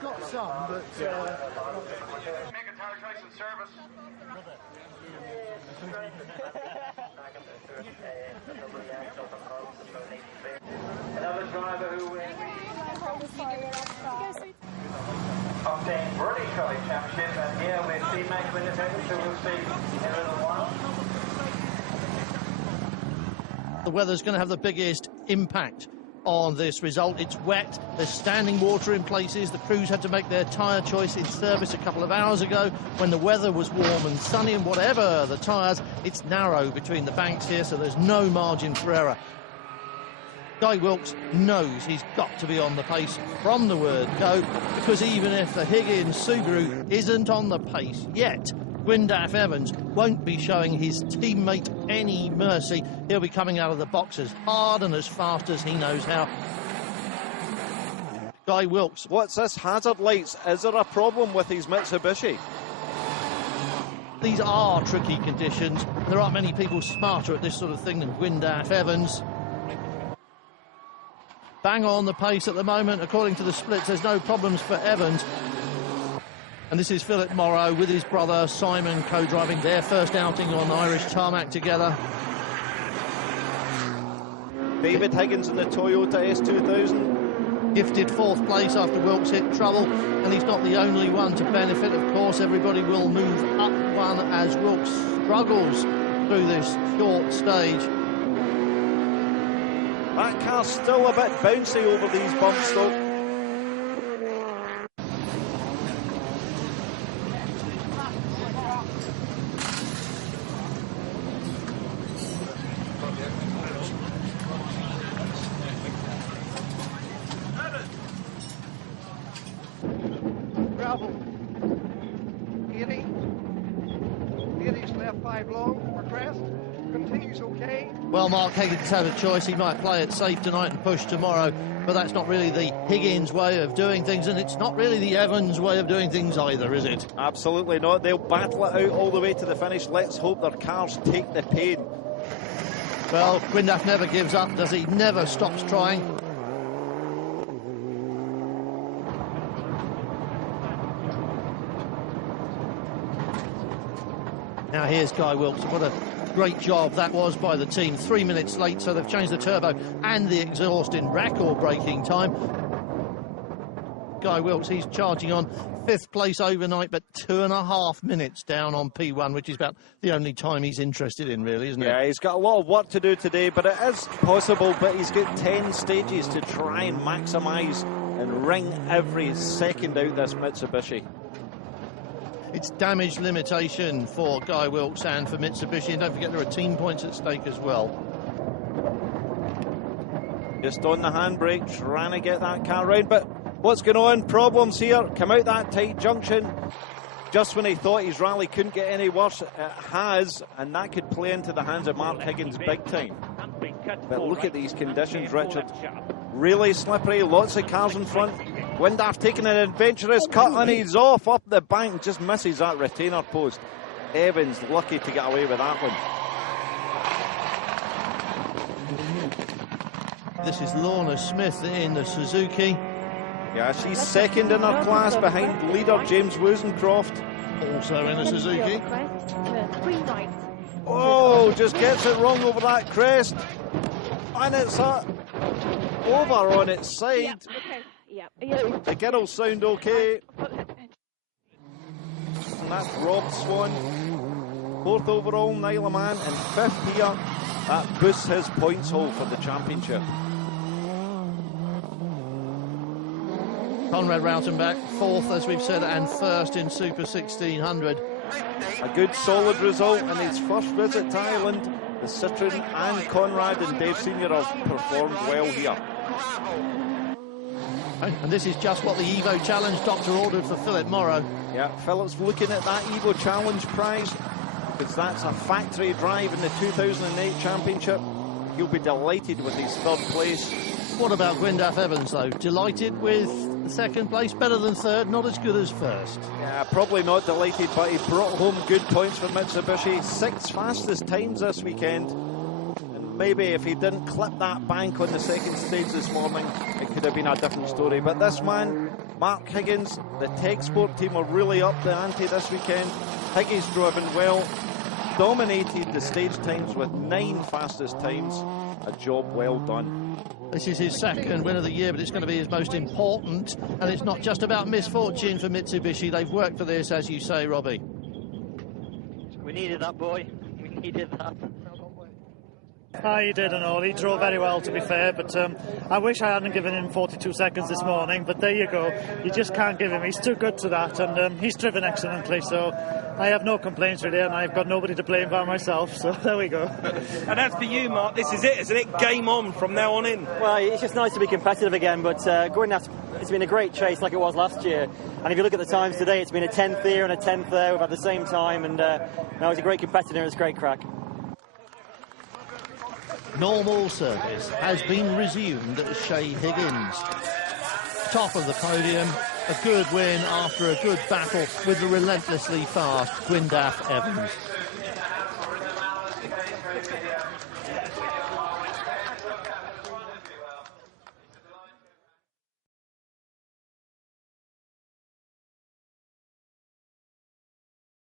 got some, but... Make a tire choice in service. Another driver who wins obtained British Rally Championship, and here we see Max Independence, who we'll see in a little while. The weather's going to have the biggest impact on this result. It's wet, there's standing water in places. The crews had to make their tyre choice in service a couple of hours ago when the weather was warm and sunny, and whatever the tyres, it's narrow between the banks here, so there's no margin for error. Guy Wilkes knows he's got to be on the pace from the word go, because even if the Higgins Subaru isn't on the pace yet, Gwyndaf Evans won't be showing his teammate any mercy. He'll be coming out of the box as hard and as fast as he knows how. Guy Wilkes. What's this, hazard lights? Is there a problem with his Mitsubishi? These are tricky conditions. There aren't many people smarter at this sort of thing than Gwyndaf Evans. Bang on the pace at the moment. According to the splits, there's no problems for Evans. And this is Philip Morrow with his brother Simon co-driving their first outing on Irish tarmac together. David Higgins in the Toyota S2000. Gifted fourth place after Wilkes hit trouble, and he's not the only one to benefit. Of course, everybody will move up one as Wilkes struggles through this short stage. That car's still a bit bouncy over these bumps, though. Gravel. 80's left 5 long for crest. Continues okay. Well, Mark Higgins had a choice. He might play it safe tonight and push tomorrow, but that's not really the Higgins way of doing things, and it's not really the Evans way of doing things either, is it? Absolutely not. They'll battle it out all the way to the finish. Let's hope their cars take the pain. Well, Gwyndaf never gives up, does he? Never stops trying. Now here's Guy Wilkes. What a great job that was by the team. 3 minutes late, so they've changed the turbo and the exhaust in record-breaking time. Guy Wilkes, he's charging on 5th place overnight, but 2.5 minutes down on P1, which is about the only time he's interested in, really, isn't it? Yeah, he's got a lot of work to do today, but it is possible. But he's got 10 stages to try and maximise and wring every second out this Mitsubishi. It's damage limitation for Guy Wilkes and for Mitsubishi, and don't forget there are team points at stake as well. Just on the handbrake, trying to get that car round, but what's going on? Problems here. Come out that tight junction. Just when he thought his rally couldn't get any worse, it has, and that could play into the hands of Mark Higgins big time. But look at these conditions, Richard. Really slippery, lots of cars in front. Gwyndaf taking an adventurous cut, and he's off up the bank, just misses that retainer post. Evans lucky to get away with that one. This is Lorna Smith in the Suzuki. Yeah, she's second in her class behind leader James Wozencroft. Also in a Suzuki. Oh, just gets it wrong over that crest. And it's over on its side. Yep, okay. Yep. The girls sound okay. And that's Rob Swan. 4th overall, Niall Mann, and 5th here. That boosts his points haul for the championship. Conrad Rautenbach, 4th, as we've said, and 1st in Super 1600. A good solid result in his first visit to Ireland. The Citroen and Conrad and Dave Senior have performed well here. And this is just what the Evo Challenge doctor ordered for Philip Morrow. Yeah, Philip's looking at that Evo Challenge prize, because that's a factory drive in the 2008 championship. He'll be delighted with his 3rd place. What about Gwyndaf Evans, though? Delighted with the 2nd place? Better than 3rd, not as good as 1st. Yeah, probably not delighted, but he brought home good points for Mitsubishi. 6 fastest times this weekend. And maybe if he didn't clip that bank on the second stage this morning, it could have been a different story. But this man, Mark Higgins, the Tech Sport team are really up the ante this weekend. Higgy's driven well, dominated the stage times with 9 fastest times. A job well done. This is his second win of the year, but it's going to be his most important. And it's not just about misfortune for Mitsubishi. They've worked for this, as you say, Robbie. We needed that, boy. We needed that. He did and all. He drove very well, to be fair, but I wish I hadn't given him 42 seconds this morning, but there you go. You just can't give him. He's too good to that, and he's driven excellently, so I have no complaints really, and I've got nobody to blame by myself, so there we go. And as for you, Mark, this is it, isn't it? Game on from now on in. Well, it's just nice to be competitive again, but it's been a great chase like it was last year, and if you look at the times today, it's been a 10th here and a 10th there. We've had the same time, and now he's a great competitor, and it's a great crack. Normal service has been resumed at Shay Higgins. Top of the podium, a good win after a good battle with the relentlessly fast Gwyndaf Evans.